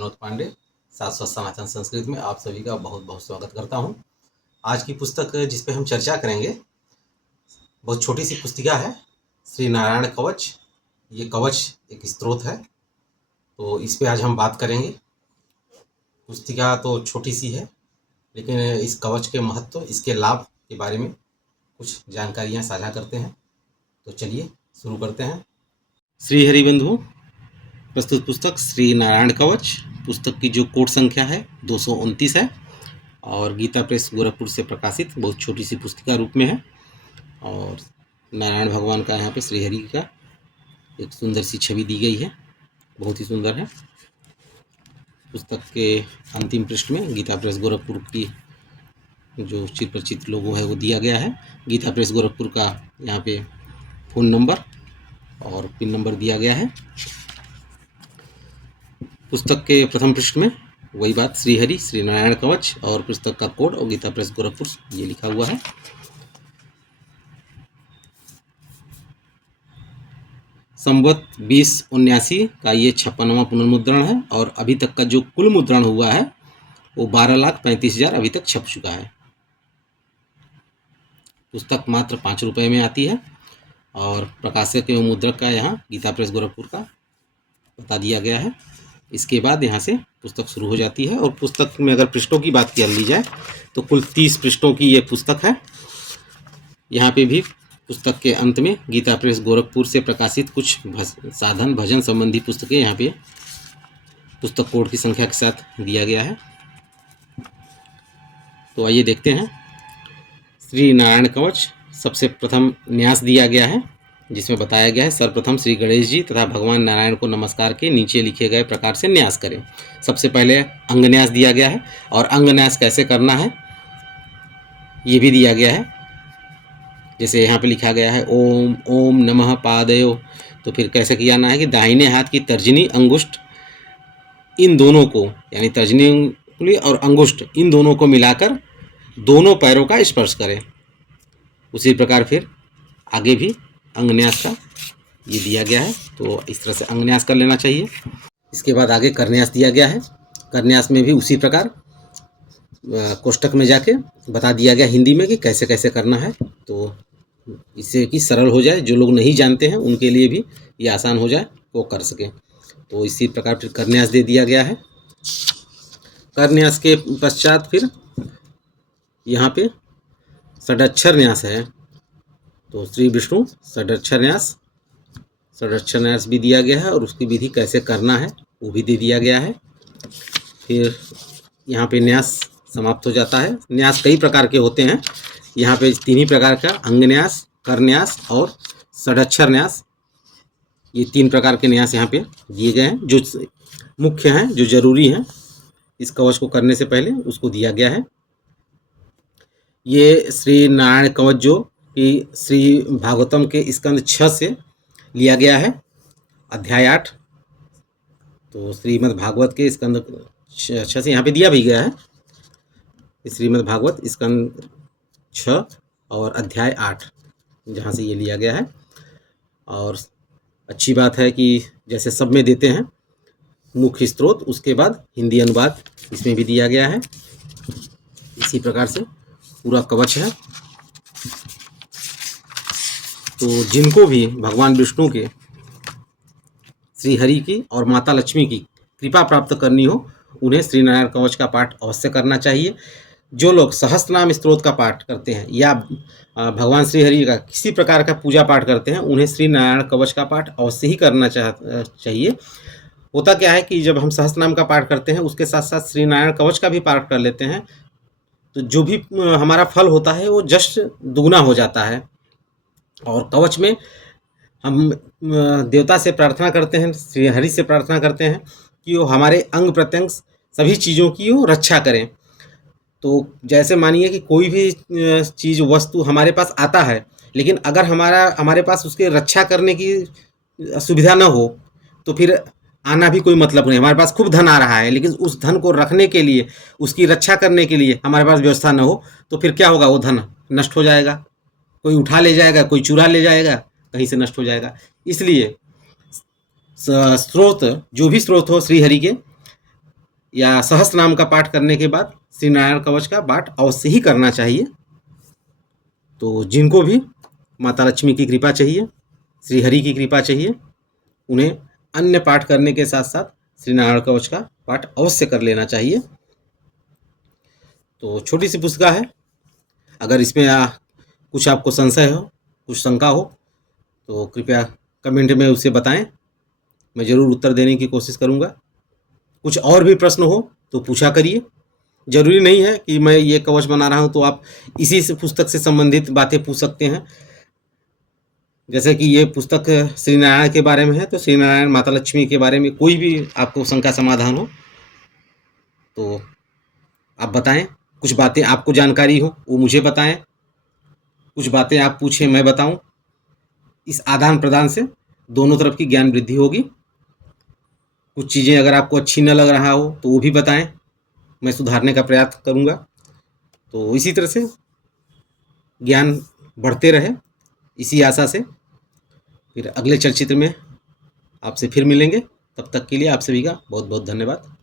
विनोद पांडे शाश्वत सनातन संस्कृत में आप सभी का बहुत बहुत स्वागत करता हूं। आज की पुस्तक जिस पे हम चर्चा करेंगे बहुत छोटी सी पुस्तिका है, श्री नारायण कवच। ये कवच एक स्त्रोत है, तो इस पे आज हम बात करेंगे। पुस्तिका तो छोटी सी है, लेकिन इस कवच के महत्व, इसके लाभ के बारे में कुछ जानकारियाँ साझा करते हैं। तो चलिए शुरू करते हैं। श्री हरि बंधु प्रस्तुत पुस्तक श्री नारायण कवच। पुस्तक की जो कोट संख्या है 229 है और गीता प्रेस गोरखपुर से प्रकाशित बहुत छोटी सी पुस्तिका रूप में है। और नारायण भगवान का यहाँ पे श्री हरि का एक सुंदर सी छवि दी गई है, बहुत ही सुंदर है। पुस्तक के अंतिम पृष्ठ में गीता प्रेस गोरखपुर की जो चिरपरिचित लोगो है वो दिया गया है। गीता प्रेस गोरखपुर का यहाँ पे फ़ोन नंबर और पिन नंबर दिया गया है। पुस्तक के प्रथम पृष्ठ में वही बात, श्री हरि श्री नारायण कवच, और पुस्तक का कोड और गीता प्रेस गोरखपुर ये लिखा हुआ है। संवत 2079 का ये 56वां पुनर्मुद्रण है और अभी तक का जो कुल मुद्रण हुआ है वो 12,35,000 अभी तक छप चुका है। पुस्तक मात्र 5 रुपये में आती है और प्रकाशक एवं मुद्रक का यहाँ गीता प्रेस गोरखपुर का बता दिया गया है। इसके बाद यहाँ से पुस्तक शुरू हो जाती है। और पुस्तक में अगर पृष्ठों की बात कर ली जाए तो कुल 30 पृष्ठों की ये पुस्तक है। यहाँ पे भी पुस्तक के अंत में गीता प्रेस गोरखपुर से प्रकाशित कुछ साधन भजन संबंधी पुस्तकें यहाँ पे पुस्तक कोड की संख्या के साथ दिया गया है। तो आइए देखते हैं। श्री नारायण कवच सबसे प्रथम न्यास दिया गया है, जिसमें बताया गया है सर्वप्रथम श्री गणेश जी तथा भगवान नारायण को नमस्कार के नीचे लिखे गए प्रकार से न्यास करें। सबसे पहले अंग न्यास दिया गया है और अंग न्यास कैसे करना है ये भी दिया गया है। जैसे यहाँ पे लिखा गया है ओम ओम नमः पादयो, तो फिर कैसे किया है कि दाहिने हाथ की तर्जनी अंगुष्ठ इन दोनों को, यानी तर्जनी उंगली और अंगुष्ठ इन दोनों को मिलाकर दोनों पैरों का स्पर्श करें। उसी प्रकार फिर आगे भी अंगन्यास का ये दिया गया है, तो इस तरह से अंगन्यास कर लेना चाहिए। इसके बाद आगे करन्यास दिया गया है। करन्यास में भी उसी प्रकार कोष्टक में जाके बता दिया गया हिंदी में कि कैसे कैसे करना है, तो इससे कि सरल हो जाए, जो लोग नहीं जानते हैं उनके लिए भी ये आसान हो जाए, वो कर सकें। तो इसी प्रकार फिर करन्यास दे दिया गया है। करन्यास के पश्चात फिर यहाँ पे षडक्षर न्यास है, तो श्री विष्णु षडक्षर न्यास भी दिया गया है और उसकी विधि कैसे करना है वो भी दे दिया गया है। फिर यहाँ पे न्यास समाप्त हो जाता है। न्यास कई प्रकार के होते हैं, यहाँ पे 3 ही प्रकार का, अंग न्यास, कर न्यास और षडक्षर न्यास, ये 3 प्रकार के न्यास यहाँ पे दिए गए हैं। जो मुख्य हैं, जो जरूरी हैं इस कवच को करने से पहले, उसको दिया गया है। ये श्री नारायण कवच जो कि श्री भागवतम के स्कंद 6 से लिया गया है, अध्याय 8। तो श्रीमद् भागवत के स्कंद 6 से यहाँ पे दिया भी गया है, श्रीमद् भागवत स्कंद 6 और अध्याय 8, जहाँ से ये लिया गया है। और अच्छी बात है कि जैसे सब में देते हैं मुख्य स्रोत, उसके बाद हिंदी अनुवाद इसमें भी दिया गया है। इसी प्रकार से पूरा कवच है। तो जिनको भी भगवान विष्णु के, श्री हरि की और माता लक्ष्मी की कृपा प्राप्त करनी हो, उन्हें श्री नारायण कवच का पाठ अवश्य करना चाहिए। जो लोग सहस्त्रनाम स्तोत्र का पाठ करते हैं या भगवान श्री हरि का किसी प्रकार का पूजा पाठ करते हैं, उन्हें श्री नारायण कवच का पाठ अवश्य ही करना चाहिए। होता क्या है कि जब हम सहस्त्रनाम का पाठ करते हैं उसके साथ साथ श्री नारायण कवच का भी पाठ कर लेते हैं, तो जो भी हमारा फल होता है वो जस्ट दुगना हो जाता है। और कवच में हम देवता से प्रार्थना करते हैं, श्री हरि से प्रार्थना करते हैं कि वो हमारे अंग प्रत्यंग सभी चीज़ों की वो रक्षा करें। तो जैसे मानिए कि कोई भी चीज़ वस्तु हमारे पास आता है, लेकिन अगर हमारे पास उसके रक्षा करने की सुविधा न हो तो फिर आना भी कोई मतलब नहीं। हमारे पास खूब धन आ रहा है, लेकिन उस धन को रखने के लिए, उसकी रक्षा करने के लिए हमारे पास व्यवस्था न हो, तो फिर क्या होगा, वो धन नष्ट हो जाएगा, कोई उठा ले जाएगा, कोई चुरा ले जाएगा, कहीं से नष्ट हो जाएगा। इसलिए स्रोत, जो भी स्रोत हो श्री हरि के, या सहस्त्र नाम का पाठ करने के बाद श्री नारायण कवच का पाठ अवश्य ही करना चाहिए। तो जिनको भी माता लक्ष्मी की कृपा चाहिए, श्री हरि की कृपा चाहिए, उन्हें अन्य पाठ करने के साथ साथ श्री नारायण कवच का पाठ अवश्य कर लेना चाहिए। तो छोटी सी पुस्तिका है, अगर इसमें कुछ आपको संशय हो, कुछ शंका हो, तो कृपया कमेंट में उसे बताएं, मैं ज़रूर उत्तर देने की कोशिश करूँगा। कुछ और भी प्रश्न हो तो पूछा करिए। ज़रूरी नहीं है कि मैं ये कवच बना रहा हूँ तो आप इसी से पुस्तक से संबंधित बातें पूछ सकते हैं। जैसे कि ये पुस्तक श्री नारायण के बारे में है, तो श्री नारायण माता लक्ष्मी के बारे में कोई भी आपको शंका समाधान हो तो आप बताएं। कुछ बातें आपको जानकारी हो वो मुझे बताएं, कुछ बातें आप पूछें मैं बताऊं। इस आदान प्रदान से दोनों तरफ की ज्ञान वृद्धि होगी। कुछ चीज़ें अगर आपको अच्छी न लग रहा हो तो वो भी बताएं, मैं सुधारने का प्रयास करूँगा। तो इसी तरह से ज्ञान बढ़ते रहे, इसी आशा से फिर अगले चलचित्र में आपसे फिर मिलेंगे। तब तक के लिए आप सभी का बहुत बहुत धन्यवाद।